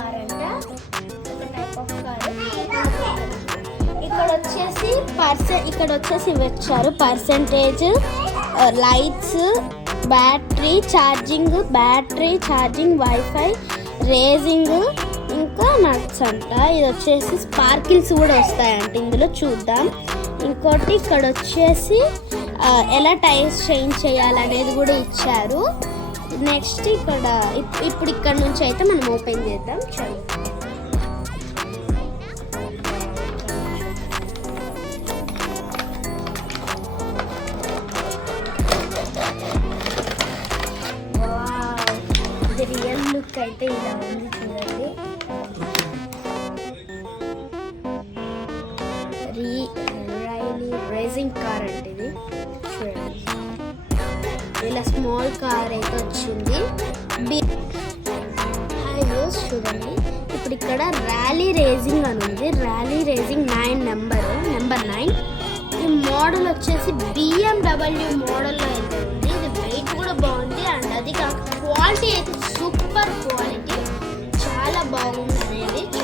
Car అంట, ఒక type of car. ఇక్కడ వచ్చేసి వచ్చారు percentage, lights, battery charging, wifi, racing, ఇంకా నట్స్ అంట. ఇది వచ్చేసి స్పార్కిల్స్ కూడా వస్తాయంట ఇందులో, చూద్దాం. ఇంకోటి ఇక్కడ వచ్చేసి ఎలా టైర్స్ చేంజ్ చేయాలనేది కూడా ఇచ్చారు. నెక్స్ట్ ఇప్పుడు ఇక్కడ నుంచి అయితే మనం ఓపెన్ చేద్దాం. చలో, ఇది రియల్ లుక్ అయితే ఇలా ఉంది చూడండి. రేసింగ్ కార్ అంటే ఇది చూడండి, ఇలా స్మాల్ కార్ అయితే వచ్చింది. చూడండి, ఇప్పుడు ఇక్కడ ర్యాలీ రేసింగ్ అని ఉంది. Rally racing 9 number 9. ఈ మోడల్ వచ్చేసి BMW మోడల్లో అయితే ఉంది. ఇది వెయిట్ కూడా బాగుంది, అండ్ అది కాక క్వాలిటీ అయితే సూపర్ క్వాలిటీ, చాలా బాగుంది అనేది.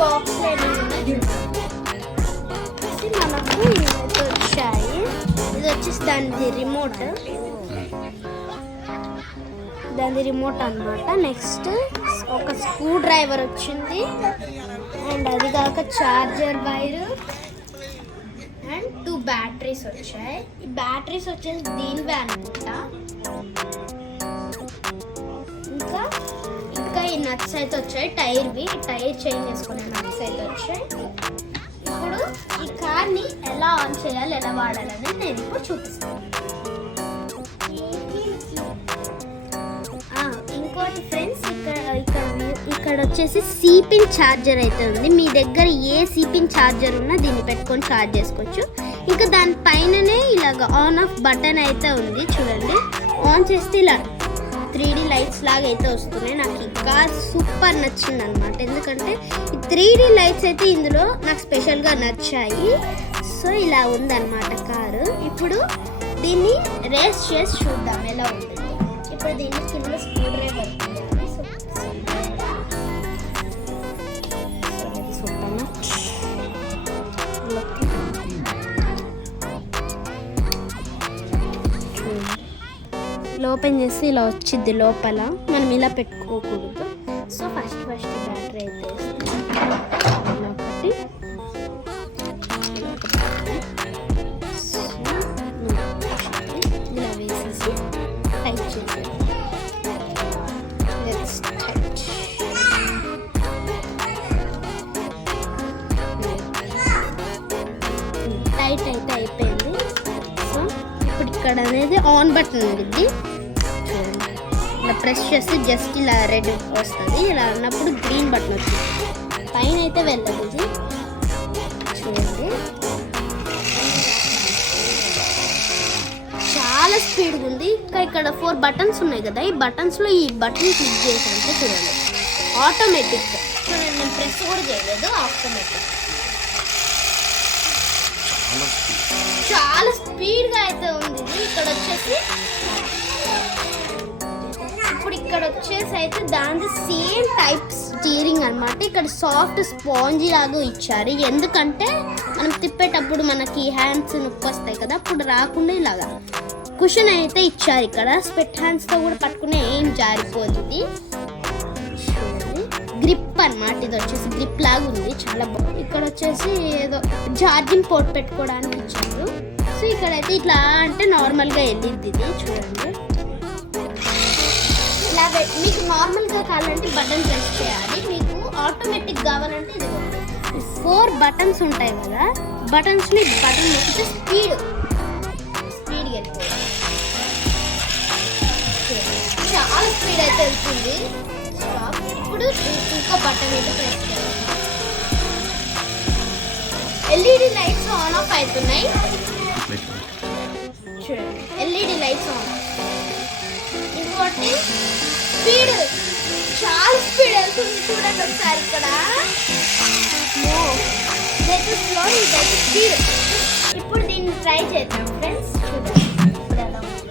బాక్స్ మనకు ఇవైతే వచ్చాయి. ఇది వచ్చేసి దాని రిమోట్ అన్నమాట. నెక్స్ట్ ఒక స్క్రూ డ్రైవర్ వచ్చింది, అండ్ అది కాక చార్జర్ వైర్ అండ్ 2 బ్యాటరీస్ వచ్చాయి. ఈ బ్యాటరీస్ వచ్చేసి దీనివే అనుకుంటా. ఇంకా ఈ నట్స్ అయితే వచ్చాయి, టైర్ చేంజ్ చేసుకునే నట్స్ అయితే వచ్చాయి. ఇప్పుడు ఈ కార్ని ఎలా ఆన్ చేయాలి, ఎలా వాడాలని నేను ఇప్పుడు చూపిస్తాను. ఇంకోటి ఫ్రెండ్స్, ఇక్కడ వచ్చేసి C-పిన్ ఛార్జర్ అయితే ఉంది. మీ దగ్గర ఏ C-పిన్ ఛార్జర్ ఉన్నా దీన్ని పెట్టుకొని ఛార్జ్ చేసుకోవచ్చు. ఇంకా దానిపైననే ఇలాగ ఆన్ ఆఫ్ బటన్ అయితే ఉంది చూడండి. ఆన్ చేస్తే ఇలా 3D లైట్స్ లాగా అయితే వస్తున్నాయి. నాకు ఈ కార్ సూపర్ నచ్చింది అనమాట, ఎందుకంటే ఈ 3D లైట్స్ అయితే ఇందులో నాకు స్పెషల్గా నచ్చాయి. సో ఇలా ఉందన్నమాట కారు. ఇప్పుడు దీన్ని రేస్ చేసి చూద్దాం ఎలా ఉంటుంది. ఇప్పుడు దీన్ని కింద స్క్రూ డ్రైవర్ ఓపెన్ చేసి ఇలా వచ్చింది. లోపల మనం ఇలా పెట్టుకోకూడదు. సో ఫస్ట్ బ్యాటరీ అయితే ఒకటి ఇలా వేసేసి టైట్ చేసేది. టైట్ అయితే అయిపోయింది. సో ఇప్పుడు ఇక్కడ అనేది ఆన్ బటన్ ఉంది. ఇలా ప్రెస్ చేస్తే జస్ట్ ఇలా రెడ్ వస్తుంది. ఇలా అన్నప్పుడు గ్రీన్ బటన్ వచ్చింది. పైన అయితే వెళ్ళదు ఇది చూడండి, చాలా స్పీడ్గా ఉంది. ఇంకా ఇక్కడ 4 బటన్స్ ఉన్నాయి కదా, ఈ బటన్స్లో ఈ బటన్ క్లిక్ చేసానంటే చూడండి ఆటోమేటిక్. చూడండి, నేను ప్రెస్ కూడా చేయలేదు, ఆటోమేటిక్. చాలా స్పీడ్గా అయితే ఉంది ఇది. ఇక్కడ వచ్చేసి అయితే దాని సేమ్ టైప్ స్టీరింగ్ అనమాట. ఇక్కడ సాఫ్ట్ స్పాంజీ లాగా ఇచ్చారు, ఎందుకంటే మనం తిప్పేటప్పుడు మనకి హ్యాండ్స్ నొప్పి వస్తాయి కదా, అప్పుడు రాకుండా ఇలాగా కుషన్ అయితే ఇచ్చారు. ఇక్కడ స్పెట్ హ్యాండ్స్తో కూడా పట్టుకునే ఏం జారిపోతుంది. గ్రిప్ అనమాట, ఇది వచ్చేసి గ్రిప్ లాగా ఉంది, చాలా బాగుంది. ఇక్కడ వచ్చేసి ఏదో ఛార్జింగ్ పోర్ట్ పెట్టుకోవడానికి ఇచ్చారు. సో ఇక్కడైతే ఇట్లా అంటే నార్మల్గా వెళ్ళిద్ది ఇది చూడండి. ఇలా మీకు నార్మల్గా కావాలంటే బటన్ ప్రెస్ చేయాలి, మీకు ఆటోమేటిక్ కావాలంటే ఇది 4 బటన్స్ ఉంటాయి కదా, బటన్స్ మీ బటన్ నొక్కితే స్పీడ్గా వెళ్ళిపోతుంది. చాలా స్పీడ్ అయితే వెళ్తుంది. ఇప్పుడు ఇంకో బటన్ అయితే ప్రెస్ చేయాలి. ఎల్ఈడి లైట్స్ ఆన్ ఆఫ్ అవుతున్నాయి చూడండి, ఎల్ఈడి లైట్స్ ఆన్. ఇంకోటి స్పీడ్, చాలా స్పీడ్ వెళ్తుంది చూడండి ఒకసారి. ఇక్కడ ఇదైతే స్లో, ఇదైతే స్పీడ్. ఇప్పుడు దీన్ని ట్రై చేద్దాం ఫ్రెండ్స్, చూడండి ఇప్పుడు ఎలా ఉంది.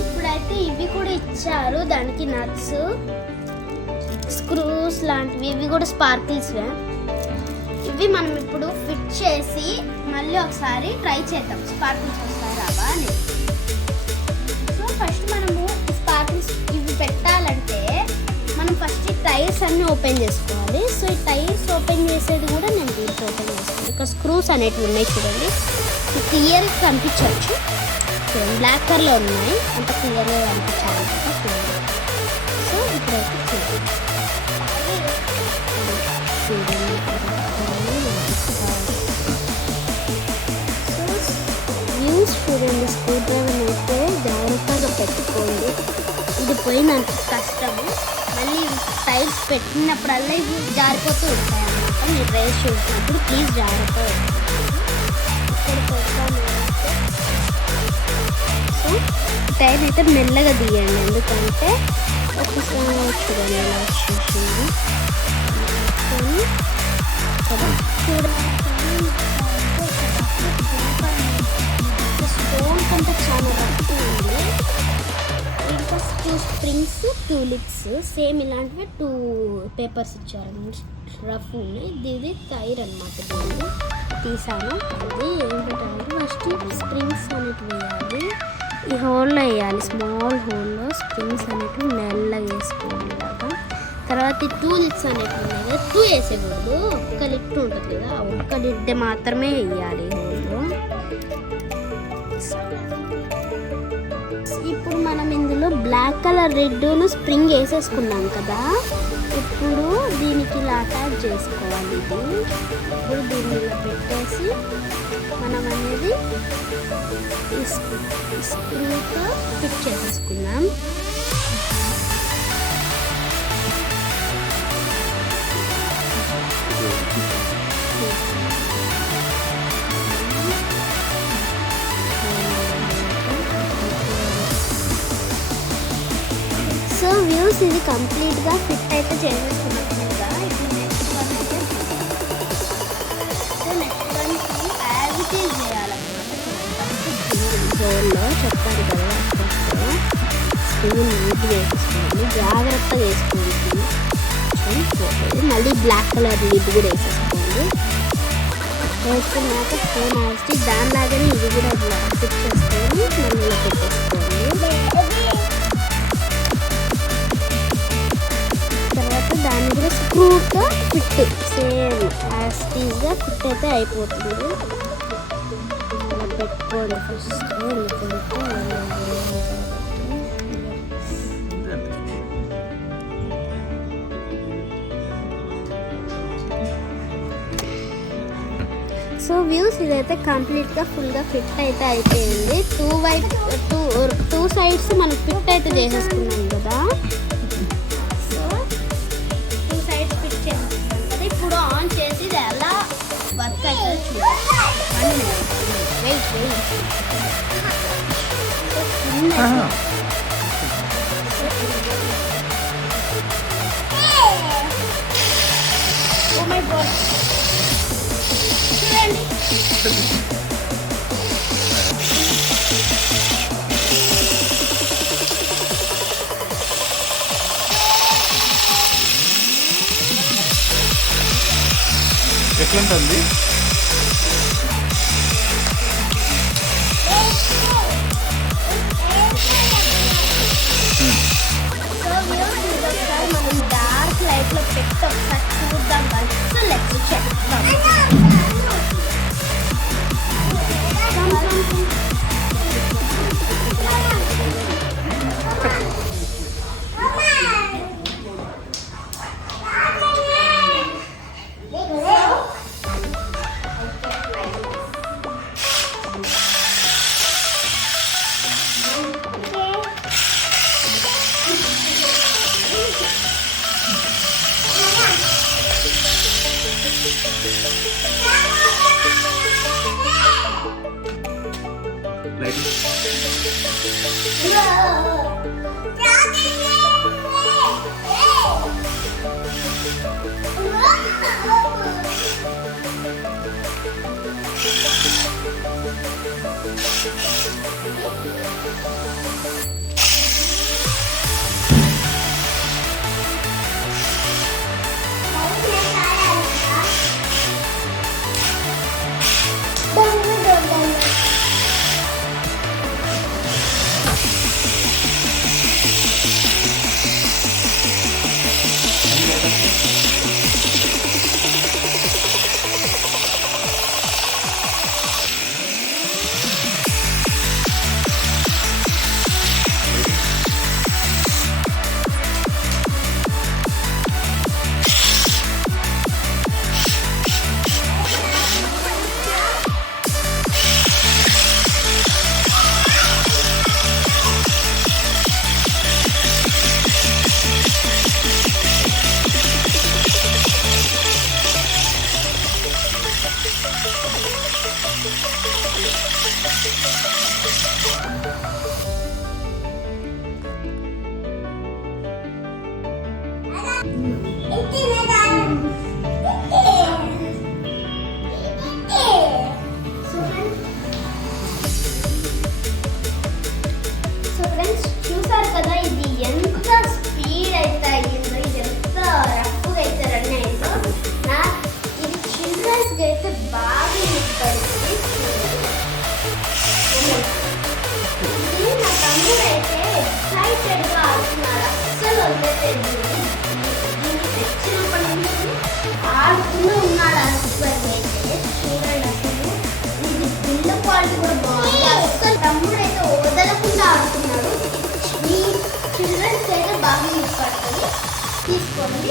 ఇప్పుడైతే ఇవి కూడా ఇచ్చారు, దానికి నట్స్, స్క్రూస్ లాంటివి, ఇవి కూడా స్పార్కిల్స్. ఇవి మనం ఇప్పుడు ఫిట్ చేసి మళ్ళీ ఒకసారి ట్రై చేద్దాం స్పార్కిల్స్ వస్తాయి రావా అని. సో ఫస్ట్ మనము స్పార్కిల్స్ ఇవి పెట్టాలంటే మనం ఫస్ట్ ఈ టైర్స్ అన్నీ ఓపెన్ చేసుకోవాలి. సో ఈ టైర్స్ ఓపెన్ చేసేది కూడా నేను దీంట్లో ఓపెన్ చేస్తాను. ఇక్కడ స్క్రూస్ అనేటివి ఉన్నాయి చూడండి, క్లియర్గా కనిపించవచ్చు. బ్లాక్ కలర్లో ఉన్నాయి, అంత క్లియర్గా కనిపించాలి. సో ఇప్పుడైతే వ్యూస్ చూడండి. స్క్రూ డ్రైవర్ అయితే జాగ్రత్తగా పెట్టుకోండి, ఇది పోయినంత కష్టము. మళ్ళీ టైర్స్ పెట్టినప్పుడల్లా ఇవి జారిపోతూ ఉంటాయి అన్నమాట. మీరు రైస్ చూసినప్పుడు ప్లీజ్ జాగ్రత్తగా ఇక్కడ పెడతాను. సో టైర్ అయితే మెల్లగా తీయండి, ఎందుకంటే ఒకసారి చూడండి ఎలా వచ్చేసింది. స్టోన్ కంటే చాలా రఫ్ ఉంది. ఇంకా 2 స్ప్రింగ్స్ 2 లిప్స్ సేమ్ ఇలాంటివి 2 పేపర్స్ ఇచ్చారు, రఫ్ ఉన్నాయి. ఇది టైర్ అనమాట, దీన్ని తీసాను. అది ఏంటంటే ఫస్ట్ స్ప్రింగ్స్ అనేవి వేయాలి, ఈ హోల్లో వేయాలి, స్మాల్ హోల్లో స్ప్రింగ్స్ అనేవి మెల్లగా వేసుకోవాలి ఇలాగా. తర్వాత 2 లిప్స్ అనేవి ఉన్నాయి కదా, 2 వేసేకూడదు, ఒక్క లిప్ ఉంటుంది కదా, ఒక్క లిడ్ మాత్రమే వేయాలి హోల్లో. ఇప్పుడు మనం ఇందులో బ్లాక్ కలర్ రెడ్ను స్ప్రింగ్ వేసేసుకున్నాం కదా, ఇప్పుడు దీనికి ఇలా అటాచ్ చేసుకోవాలి. ఇది ఇప్పుడు దీన్ని ఇలా పెట్టేసి మనం అనేది స్క్రూతో ఫిట్ చేసేసుకున్నాం. సో వ్యూస్ ఇది కంప్లీట్గా ఫిట్ అయితే చేసేసుకున్నాం కదా. ఇప్పుడు నెక్స్ట్ వన్ అయితే సో నెక్స్ట్ వన్కి యాజ్ ఇట్ ఈజ్ చేయాలన్నమాట. జోన్లో చెప్తారు కదా, స్క్రూ నీట్గా వేసేసుకోండి, జాగ్రత్తగా వేసుకోండి. మళ్ళీ బ్లాక్ కలర్ లిడ్ కూడా వేసేసుకోండి. వేసుకున్నాక ఫోన్ ఆల్సి దానిలాగానే ఇది కూడా అట్లా ఫిట్ చేసుకొని మళ్ళీ పెట్టేసుకోండి. తర్వాత దాన్ని కూడా స్క్రూతో ఫిట్ సేమ్ యాస్టీస్గా ఫిట్ అయితే అయిపోతుంది. అలా పెట్టుకోండి ఫస్ట్, సో వ్యూస్ ఇదైతే కంప్లీట్గా ఫుల్గా ఫిట్ అయితే అయిపోయింది. 2 సైడ్స్ మనం ఫిట్ అయితే చేసేసుకున్నాం కదా. సో 2 సైడ్స్ ఫిట్ చేసేసుకున్నాం కదా, ఇప్పుడు ఆన్ చేసి ఇది ఎలా వర్క్ అవుతుందో చూడండి. వెయిట్ ఓ మై గాడ్, ఎట్లుంటుంది? మనం డార్క్ లైట్ లో పెట్టి ఒకసారి చూద్దాం. So let's check. చూసారు కదా, ఇది ఎంత స్పీడ్ అయితే అయ్యిందో, ఇది ఎంత రఫ్గా అయితే రన్ అయిందో. ఇది చిల్డ్రన్స్కి అయితే బాగా యూజ్ పడుతుంది. నా తమ్ముడు అయితే ఎక్సైటెడ్గా ఆడుతున్నారు, అస్సలు వదిలేదు. తెచ్చినప్పటి నుంచి ఆడుతూనే ఉన్నాడు. హస్బెండ్ అయితే చూడండి, అసలు ఇది బిల్డ్ క్వాలిటీ కూడా బాగుంది. అస్సలు తమ్ముడు అయితే వదలకుండా ఆడుతున్నాడు. మీ చిల్డ్రన్స్ అయితే బాగా యూజ్ పడుతుంది, తీసుకోండి.